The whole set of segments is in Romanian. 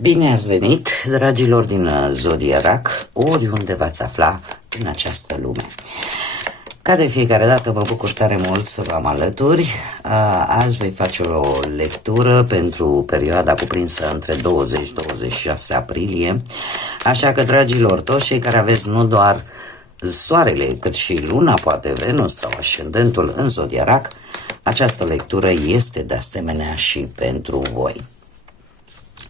Bine ați venit, dragilor din Zodierac, oriunde v-ați afla în această lume. Ca de fiecare dată mă bucur tare mult să vă am alături. Azi voi face o lectură pentru perioada cuprinsă între 20-26 aprilie. Așa că, dragilor, toți cei care aveți nu doar soarele, cât și luna, poate Venus sau ascendentul în Zodierac, această lectură este de asemenea și pentru voi.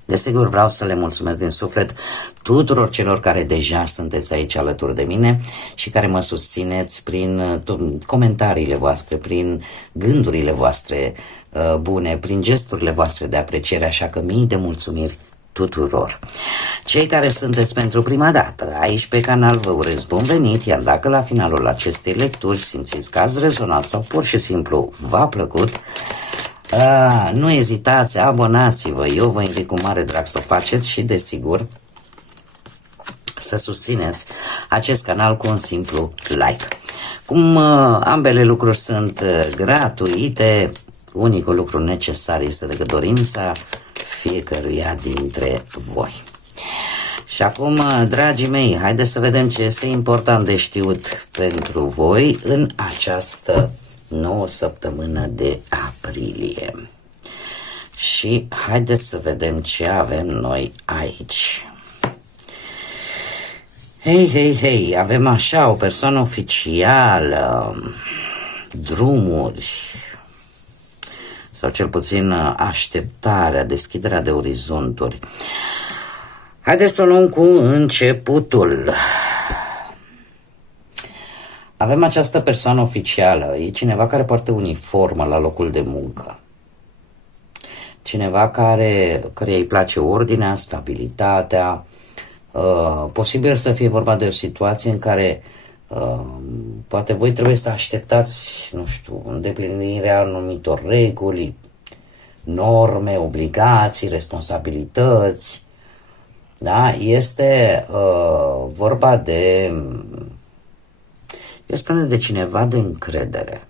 Desigur, vreau să le mulțumesc din suflet tuturor celor care deja sunteți aici alături de mine și care mă susțineți prin comentariile voastre, prin gândurile voastre bune, prin gesturile voastre de apreciere, așa că mii de mulțumiri tuturor. Cei care sunteți pentru prima dată aici pe canal, vă urez bun venit, iar dacă la finalul acestei lecturi simțiți că ați rezonat sau pur și simplu v-a plăcut, nu ezitați, abonați-vă, eu vă invit cu mare drag să o faceți și desigur să susțineți acest canal cu un simplu like. Cum ambele lucruri sunt gratuite, unicul lucru necesar este decât dorința fiecăruia dintre voi. Și acum, dragii mei, haideți să vedem ce este important de știut pentru voi în această nouă săptămână de aprilie. Și haideți să vedem ce avem noi aici. Hei, avem așa o persoană oficială, drumuri, sau cel puțin așteptarea, deschiderea de orizonturi. Haideți să o luăm cu începutul. Avem această persoană oficială, e cineva care poartă uniformă la locul de muncă. Cineva care îi place ordinea, stabilitatea, posibil să fie vorba de o situație în care poate voi trebuie să așteptați, nu știu, îndeplinirea anumitor reguli, norme, obligații, responsabilități. Da? Este vorba de, eu spun, de cineva de încredere,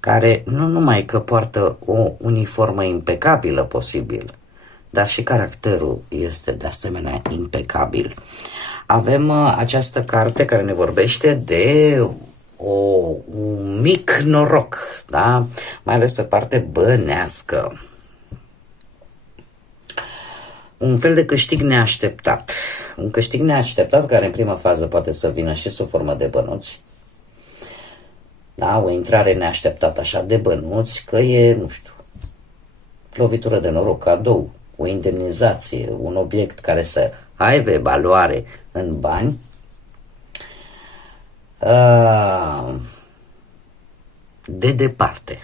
care nu numai că poartă o uniformă impecabilă posibil, dar și caracterul este de asemenea impecabil. Avem această carte care ne vorbește de un mic noroc, da? Mai ales pe parte bănească. Un fel de câștig neașteptat. Un câștig neașteptat care în prima fază poate să vină și sub formă de bănuți. Da, o intrare neașteptată așa de bănuți, că e, nu știu, lovitură de noroc, cadou, o indemnizație, un obiect care să aibă valoare în bani. De departe.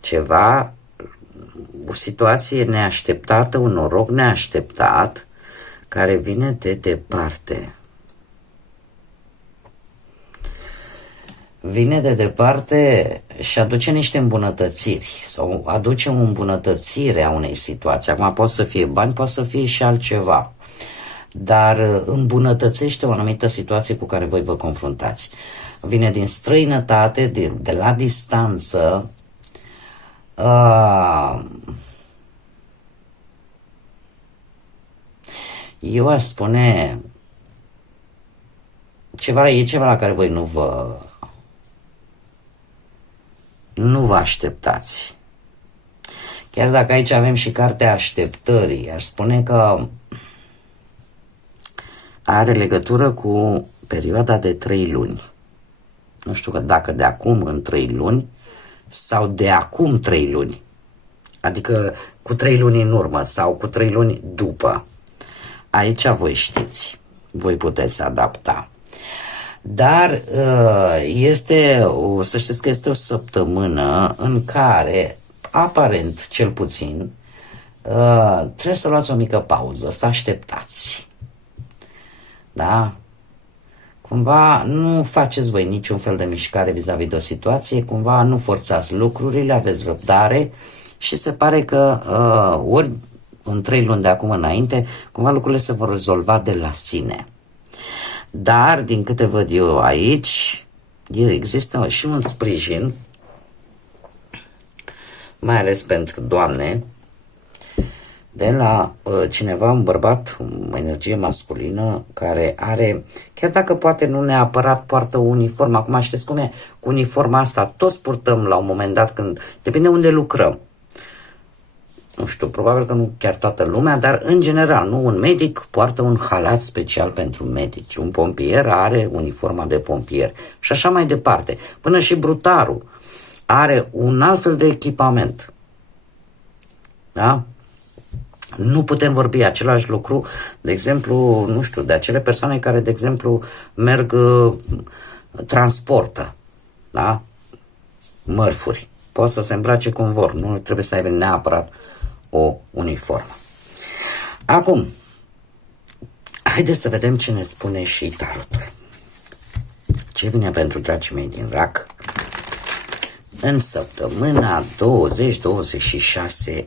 Ceva, o situație neașteptată, un noroc neașteptat care vine de departe. Vine de departe și aduce niște îmbunătățiri sau aduce o îmbunătățire a unei situații. Acum poate să fie bani, poate să fie și altceva, dar îmbunătățește o anumită situație cu care voi vă confruntați. Vine din străinătate, de la distanță. Eu aș spune e ceva la care voi nu vă așteptați. Chiar dacă aici avem și cartea așteptării, aș spune că are legătură cu perioada de 3 luni. Nu știu că dacă de acum în 3 luni sau de acum 3 luni. Adică cu 3 luni în urmă sau cu 3 luni după. Aici voi știți, voi puteți adapta. Dar să știți că este o săptămână în care, aparent cel puțin, trebuie să luați o mică pauză, să așteptați. Da? Cumva nu faceți voi niciun fel de mișcare vis-a-vis de o situație, cumva nu forțați lucrurile, aveți răbdare și se pare că ori în 3 luni de acum înainte, cumva lucrurile se vor rezolva de la sine. Dar, din câte văd eu aici, există și un sprijin, mai ales pentru doamne, de la cineva, un bărbat, o energie masculină, care are, chiar dacă poate nu neapărat poartă o uniformă, acum știți cum e cu uniforma asta, toți purtăm la un moment dat, când depinde unde lucrăm. Nu știu, probabil că nu chiar toată lumea, dar în general, nu, un medic poartă un halat special pentru medici, un pompier are uniforma de pompier și așa mai departe. Până și brutarul are un alt fel de echipament. Da? Nu putem vorbi același lucru, de exemplu, nu știu, de acele persoane care, de exemplu, merg, transportă, da? Mărfuri. Pot să se îmbrace cum vor, nu trebuie să aibă neapărat o uniformă. Acum, haideți să vedem ce ne spune și tarotul. Ce vine pentru dragii mei din RAC în săptămâna 20-26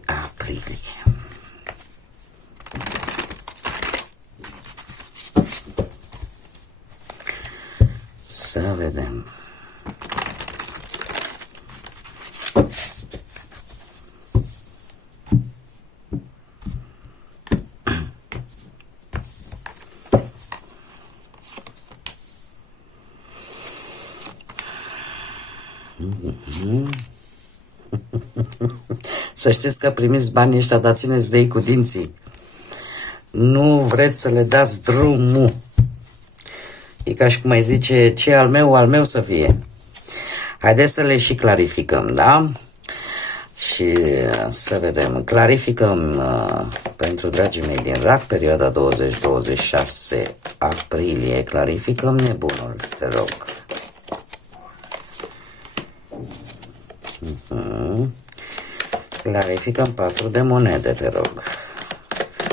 aprilie. Să vedem. Să știți că primiți banii ăștia, dar țineți de ei cu dinții. Nu vreți să le dați drumul. E ca și cum ai zice, ce al meu să fie. Haideți să le și clarificăm, da? Și să vedem. Clarificăm pentru dragii mei din RAC, perioada 20-26 aprilie. Clarificăm nebunul, te rog. Clarificăm 4 de monede, te rog.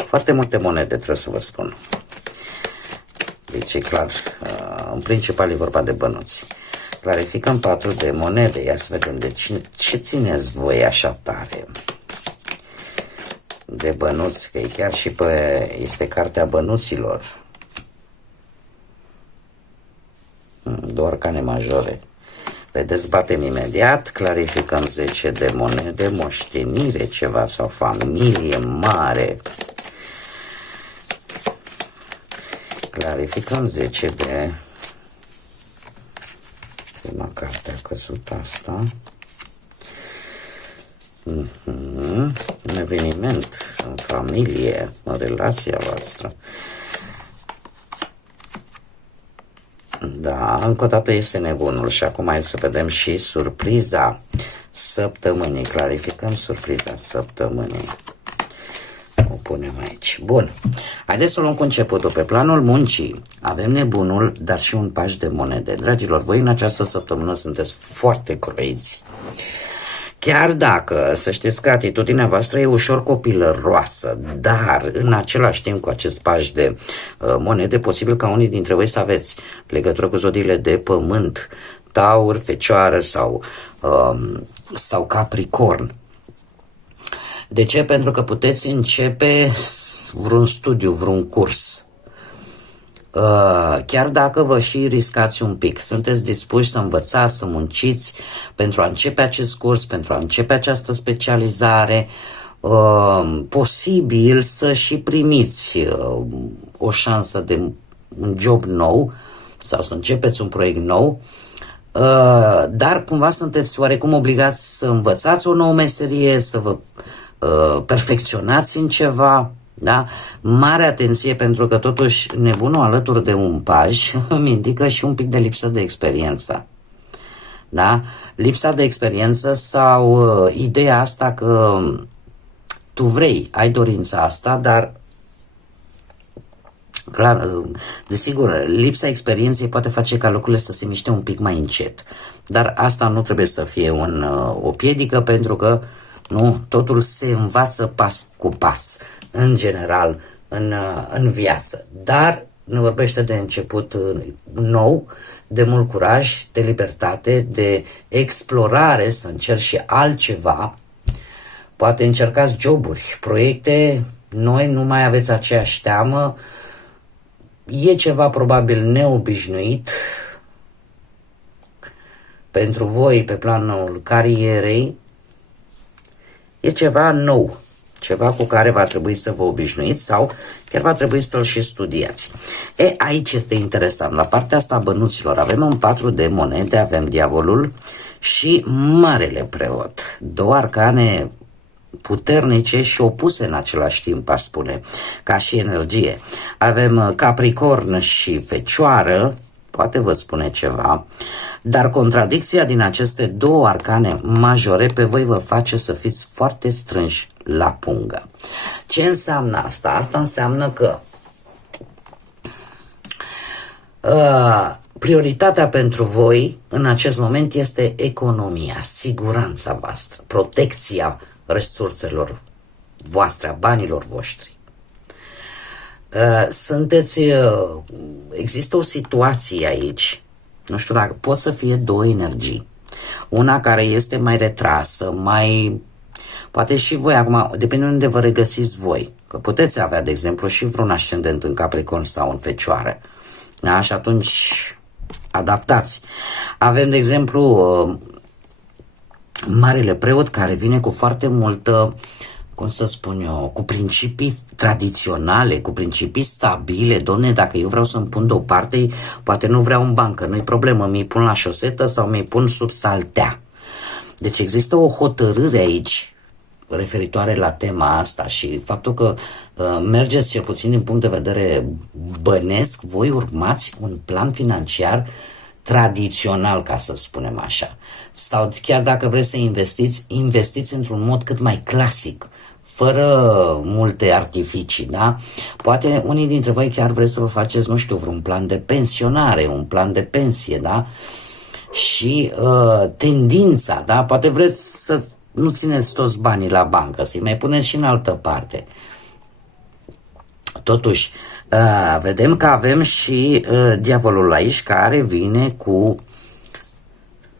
Foarte multe monede, trebuie să vă spun. Deci e clar, în principal e vorba de bănuți. Clarificăm 4 de monede, ia să vedem de ce țineți voi așa tare de bănuți, că e chiar și este cartea bănuților. Două arcane majore. Le dezbatem imediat, clarificăm 10 de monede, moștenire ceva sau familie mare. Clarificăm 10 de... Prima carte a căzut asta. Un eveniment în familie, în relația voastră. Da, încă o dată este nebunul și acum hai să vedem și surpriza săptămânii. Clarificăm surpriza săptămânii. O punem aici. Bun. Haideți să luăm cu începutul. Pe planul muncii avem nebunul, dar și un paș de monede. Dragilor, voi în această săptămână sunteți foarte croiți. Chiar dacă, să știți că atitudinea voastră e ușor copilăroasă, dar în același timp cu acest paș de monede, posibil ca unii dintre voi să aveți legătură cu zodiile de pământ, Taur, Fecioară sau Capricorn. De ce? Pentru că puteți începe vreun studiu, vreun curs. Chiar dacă vă și riscați un pic, sunteți dispuși să învățați, să munciți pentru a începe acest curs, pentru a începe această specializare, posibil să și primiți o șansă de un job nou sau să începeți un proiect nou, dar cumva sunteți oarecum obligați să învățați o nouă meserie, să vă perfecționați în ceva. Da? Mare atenție, pentru că totuși nebunul alături de un paj îmi indică și un pic de lipsă de experiență. Da? Lipsa de experiență sau ideea asta că tu vrei, ai dorința asta, dar clar, desigur, lipsa experienței poate face ca lucrurile să se miște un pic mai încet. Dar asta nu trebuie să fie o piedică, pentru că nu, totul se învață pas cu pas, în general, în viață. Dar ne vorbește de început nou, de mult curaj, de libertate, de explorare, să încerci și altceva. Poate încercați joburi, proiecte noi, nu mai aveți aceeași teamă. E ceva probabil neobișnuit pentru voi pe planul carierei. E ceva nou, ceva cu care va trebui să vă obișnuiți sau chiar va trebui să-l și studiați. Aici este interesant, la partea asta a bănuților avem un 4 de monede, avem diavolul și marele preot, două arcane puternice și opuse în același timp, aș spune, ca și energie. Avem Capricorn și Fecioară, poate vă spune ceva, dar contradicția din aceste două arcane majore pe voi vă face să fiți foarte strânși la pungă. Ce înseamnă asta? Asta înseamnă că prioritatea pentru voi în acest moment este economia, siguranța voastră, protecția resurselor voastre, a banilor voștri. Există o situație aici, nu știu dacă pot să fie două energii. Una care este mai retrasă, poate și voi acum, depinde unde vă regăsiți voi. Că puteți avea, de exemplu, și vreun ascendent în Capricorn sau în Fecioară. Da? Și atunci adaptați. Avem, de exemplu, marele preot care vine cu foarte multă, cum să spun eu, cu principii tradiționale, cu principii stabile. Doamne, dacă eu vreau să-mi pun deoparte, poate nu vreau în bancă, nu-i problemă, mi-i pun la șosetă sau mi-i pun sub saltea. Deci există o hotărâre aici referitoare la tema asta și faptul că mergeți, cel puțin din punct de vedere bănesc, voi urmați un plan financiar tradițional, ca să spunem așa. Sau chiar dacă vreți să investiți într-un mod cât mai clasic, fără multe artificii, da? Poate unii dintre voi chiar vreți să vă faceți, nu știu, vreun plan de pensionare, un plan de pensie, da? Și tendința, da? Poate vreți să nu țineți toți banii la bancă, să-i mai puneți și în altă parte. Totuși, vedem că avem și diavolul aici care vine cu...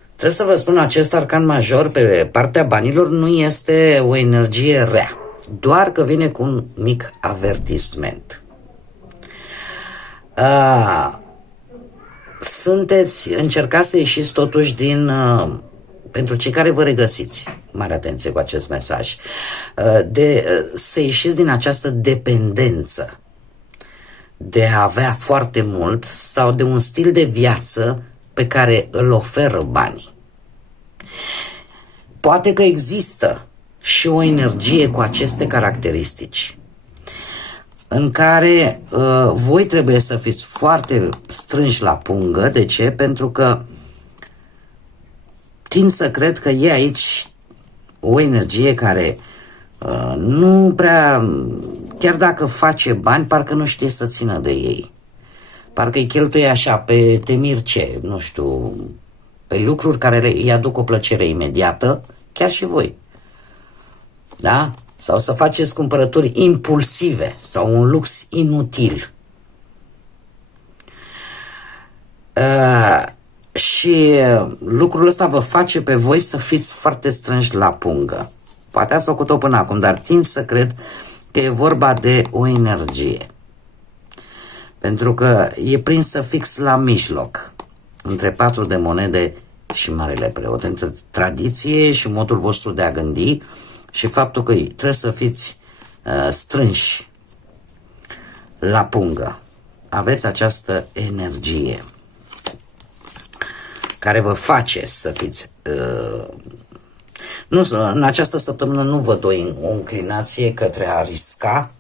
Trebuie să vă spun, acest arcan major pe partea banilor nu este o energie rea, doar că vine cu un mic avertisment. Încercați să ieșiți totuși din... pentru cei care vă regăsiți, mare atenție cu acest mesaj, să ieșiți din această dependență de a avea foarte mult sau de un stil de viață pe care îl oferă banii. Poate că există și o energie cu aceste caracteristici în care voi trebuie să fiți foarte strânși la pungă. De ce? Pentru că tind să cred că e aici o energie care nu prea, chiar dacă face bani, parcă nu știe să țină de ei. Parcă îi cheltuie așa pe temirce, nu știu, pe lucruri care îi aduc o plăcere imediată, chiar și voi. Da? Sau să faceți cumpărături impulsive sau un lux inutil. Și lucrul ăsta vă face pe voi să fiți foarte strânși la pungă. Poate ați făcut-o până acum, dar tind să cred că e vorba de o energie. Pentru că e prinsă fix la mijloc, între 4 de monede și marele preot, între tradiție și modul vostru de a gândi și faptul că trebuie să fiți strânși la pungă. Aveți această energie care vă face să fiți... în această săptămână nu văd o înclinație către a risca,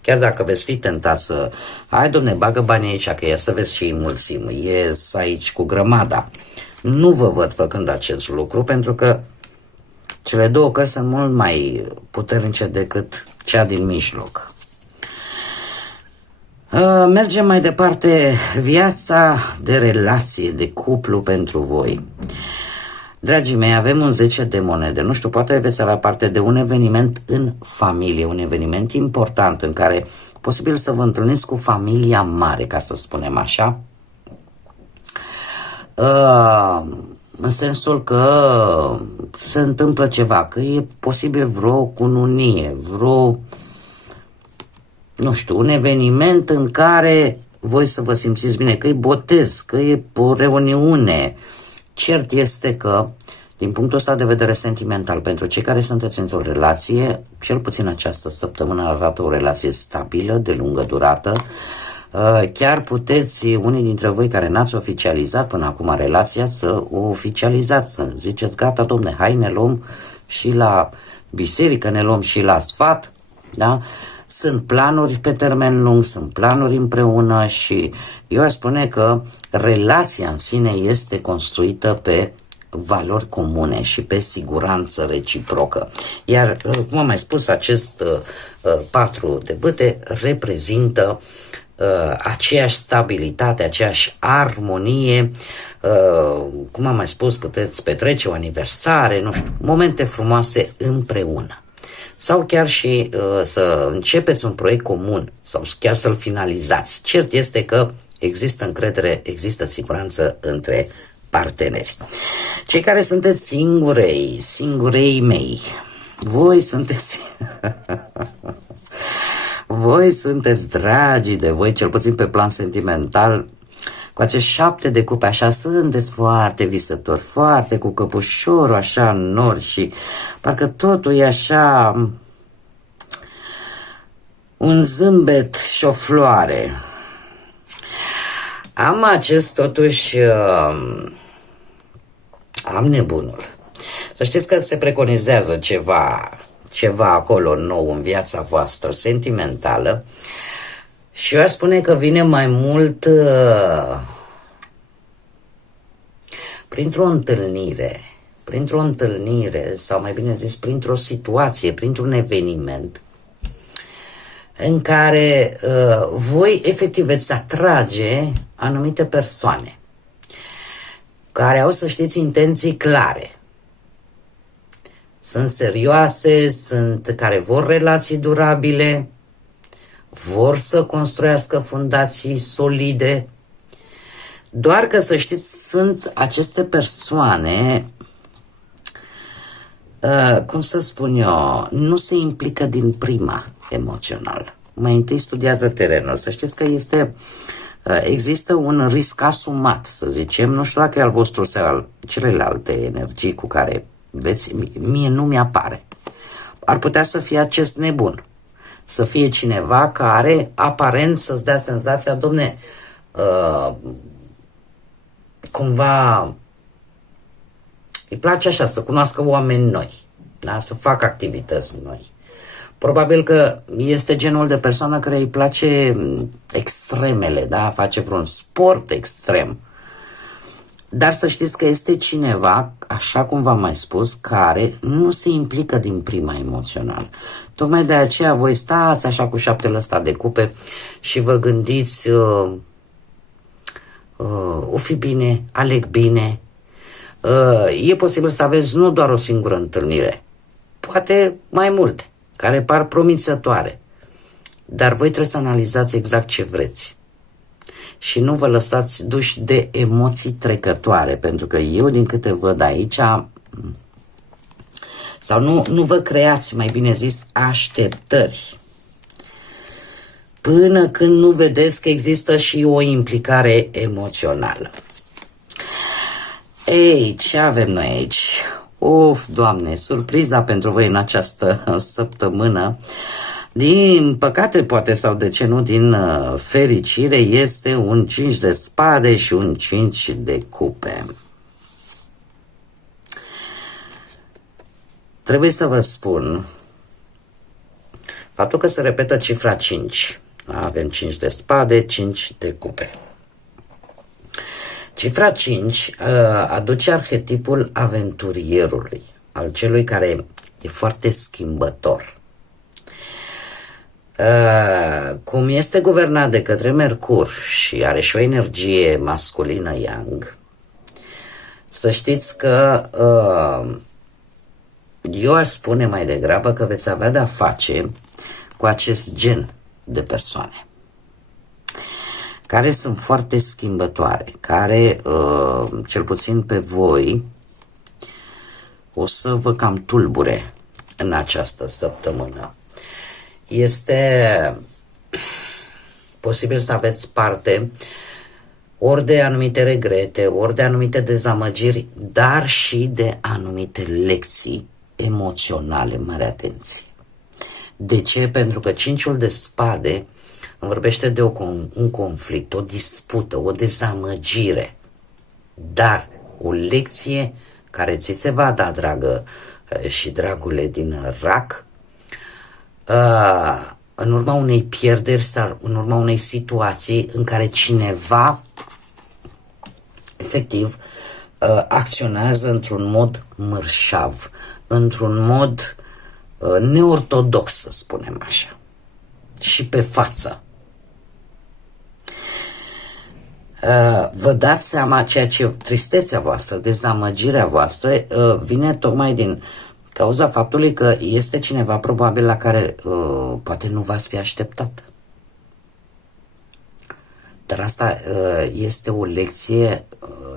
chiar dacă veți fi tentați să... Hai, domne, bagă banii aici, că ia să vezi ce îi mulțim, ies aici cu grămada. Nu vă văd făcând acest lucru, pentru că cele două cărți sunt mult mai puternice decât cea din mijloc. Mergem mai departe, viața de relație, de cuplu pentru voi. Dragii mei, avem un 10 de monede. Nu știu, poate veți avea parte de un eveniment în familie, un eveniment important în care posibil să vă întâlniți cu familia mare, ca să spunem așa. În sensul că se întâmplă ceva, că e posibil vreo cununie, nu știu, un eveniment în care voi să vă simțiți bine, că e botez, că e o reuniune. Cert este că din punctul ăsta de vedere sentimental, pentru cei care sunteți într-o relație, cel puțin această săptămână arată o relație stabilă, de lungă durată. Chiar puteți, unii dintre voi care n-ați oficializat până acum relația, să o oficializați, să ziceți, gata, domne, hai ne luăm și la biserică, ne luăm și la sfat, da? Sunt planuri pe termen lung, sunt planuri împreună și eu aș spune că relația în sine este construită pe valori comune și pe siguranță reciprocă. Iar, cum am mai spus, acest 4 de bâte reprezintă aceeași stabilitate, aceeași armonie, cum am mai spus, puteți petrece o aniversare, nu știu, momente frumoase împreună. Sau chiar și să începeți un proiect comun sau chiar să-l finalizați. Cert este că există încredere, există siguranță între parteneri. Cei care sunteți singurei mei, voi sunteți voi sunteți dragii de voi, cel puțin pe plan sentimental, cu acești 7 de cupe, așa, sunteți foarte visători, foarte cu căpușorul așa în nori și parcă totul e așa un zâmbet și o floare. Am acest totuși, am nebunul. Să știți că se preconizează ceva acolo nou în viața voastră sentimentală și eu aș spune că vine mai mult printr-o întâlnire sau mai bine zis printr-o situație, printr-un eveniment în care voi efectiv veți atrage anumite persoane care au, să știți, intenții clare. Sunt serioase, sunt care vor relații durabile, vor să construiască fundații solide. Doar că, să știți, sunt aceste persoane, cum să spun eu, nu se implică din prima emoțional. Mai întâi studiază terenul. Să știți că există un risc asumat, să zicem, nu știu dacă e al vostru sau al celelalte energii cu care mie nu mi-apare. Ar putea să fie acest nebun, să fie cineva care aparent să-ți dea senzația, domne, cumva îi place așa să cunoască oameni noi, da? Să facă activități noi. Probabil că este genul de persoană care îi place extremele, da? Face vreun sport extrem. Dar să știți că este cineva, așa cum v-am mai spus, care nu se implică din prima emoțional. Tocmai de aceea voi stați așa cu 7 ăsta de cupe și vă gândiți o fi bine, aleg bine. E posibil să aveți nu doar o singură întâlnire, poate mai multe, care par promițătoare. Dar voi trebuie să analizați exact ce vreți. Și nu vă lăsați duși de emoții trecătoare, pentru că eu, din câte văd aici, sau nu vă creați, mai bine zis, așteptări, până când nu vedeți că există și o implicare emoțională. Ei, ce avem noi aici? Of, Doamne, surpriza pentru voi în această săptămână, din păcate poate sau de ce nu din fericire, este un 5 de spade și un 5 de cupe. Trebuie să vă spun faptul că se repetă cifra 5. Avem 5 de spade, 5 de cupe. Cifra 5 aduce arhetipul aventurierului, al celui care e foarte schimbător. Cum este guvernat de către Mercur și are și o energie masculină yang, să știți că eu aș spune mai degrabă că veți avea de-a face cu acest gen de persoane care sunt foarte schimbătoare, care, cel puțin pe voi, o să vă cam tulbure în această săptămână. Este posibil să aveți parte ori de anumite regrete, ori de anumite dezamăgiri, dar și de anumite lecții emoționale, mare atenție. De ce? Pentru că cinciul de spade vorbește de un conflict, o dispută, o dezamăgire, dar o lecție care ți se va da, dragă și dragule din rac, în urma unei pierderi sau în urma unei situații în care cineva efectiv acționează într-un mod mărșav, într-un mod neortodox, să spunem așa, și pe față. Vă dați seama ceea ce tristețea voastră, dezamăgirea voastră vine tocmai din cauza faptului că este cineva probabil la care poate nu v-ați fi așteptat. Dar asta este o lecție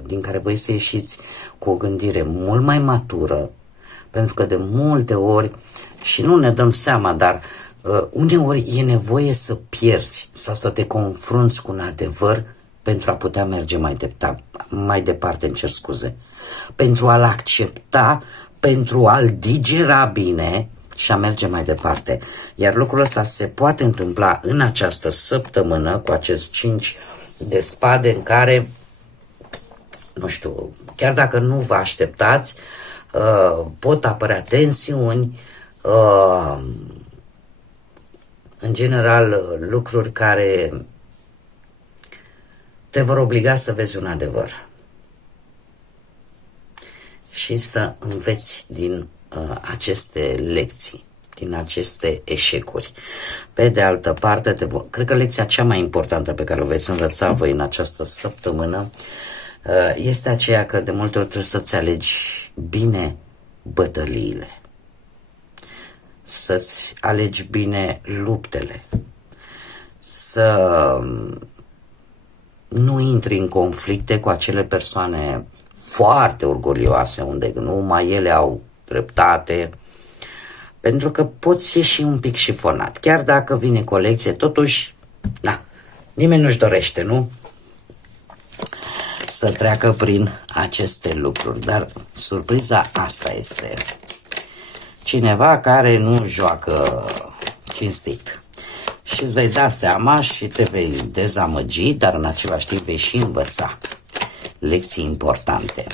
din care voi să ieșiți cu o gândire mult mai matură, pentru că de multe ori, și nu ne dăm seama, dar uneori e nevoie să pierzi sau să te confrunți cu un adevăr pentru a putea merge mai departe, îmi cer scuze, pentru a-l accepta, pentru a-l digera bine și a merge mai departe. Iar lucrul ăsta se poate întâmpla în această săptămână cu acest 5 de spade în care, nu știu, chiar dacă nu vă așteptați, pot apărea tensiuni, în general lucruri care te vor obliga să vezi un adevăr și să înveți din aceste lecții, din aceste eșecuri. Pe de altă parte, cred că lecția cea mai importantă pe care o veți învăța voi în această săptămână este aceea că de multe ori trebuie să-ți alegi bine bătăliile, să-ți alegi bine luptele, să nu intri în conflicte cu acele persoane foarte orgolioase, unde numai ele au dreptate, pentru că poți ieși un pic șifonat. Chiar dacă vine colecție, totuși, nimeni nu-și dorește, nu? Să treacă prin aceste lucruri. Dar surpriza asta este cineva care nu joacă cinstit. Și îți vei da seama și te vei dezamăgi, dar în același timp vei și învăța lecții importante.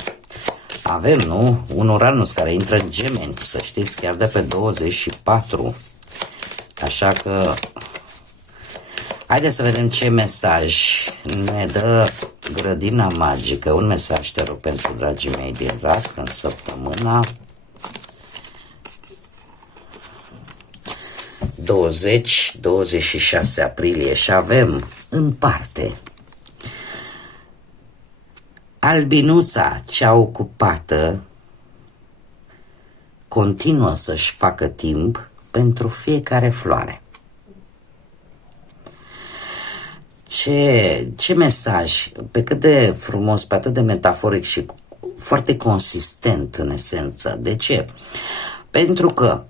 Avem, nu? Un Uranus care intră în Gemeni, să știți, chiar de pe 24. Așa că haideți să vedem ce mesaj ne dă grădina magică. Un mesaj, te rog, pentru dragii mei din rac în săptămâna 20-26 aprilie. Și avem în parte albinuța cea ocupată continuă să-și facă timp pentru fiecare floare. Ce mesaj, pe cât de frumos, pe atât de metaforic și foarte consistent în esență. De ce? Pentru că,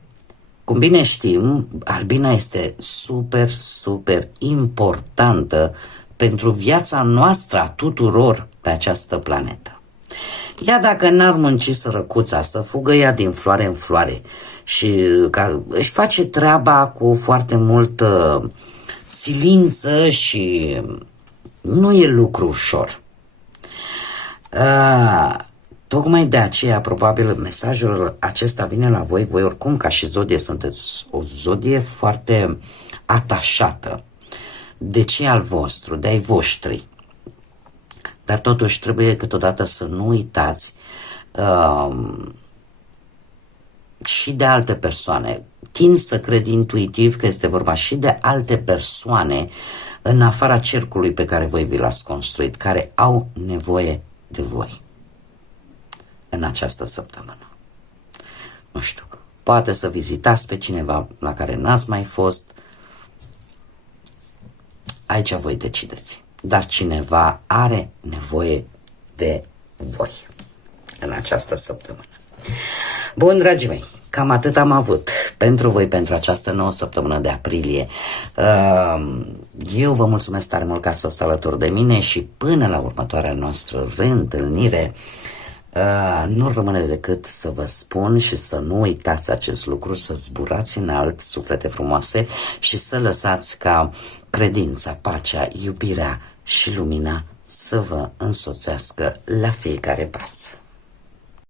cum bine știm, albina este super, super importantă pentru viața noastră a tuturor pe această planetă. Ea dacă n-ar munci sărăcuța, să fugă ea din floare în floare și își face treaba cu foarte multă silință și nu e lucru ușor. Tocmai de aceea, probabil, mesajul acesta vine la voi. Voi oricum, ca și zodie, sunteți o zodie foarte atașată de ce al vostru, de ai voștri. Dar totuși trebuie câteodată să nu uitați și de alte persoane. Tind să cred intuitiv că este vorba și de alte persoane în afara cercului pe care voi vi l-ați construit, care au nevoie de voi în această săptămână. Nu știu, poate să vizitați pe cineva la care n-ați mai fost. Aici voi decideți. Dar cineva are nevoie de voi în această săptămână. Bun, dragii mei, cam atât am avut. pentru voi, pentru această nouă săptămână de aprilie. Eu vă mulțumesc tare mult că ați fost alături de mine și până la următoarea noastră reîntâlnire, nu rămâne decât să vă spun și să nu uitați acest lucru, să zburați înalt, suflete frumoase, și să lăsați ca credința, pacea, iubirea și lumina să vă însoțească la fiecare pas.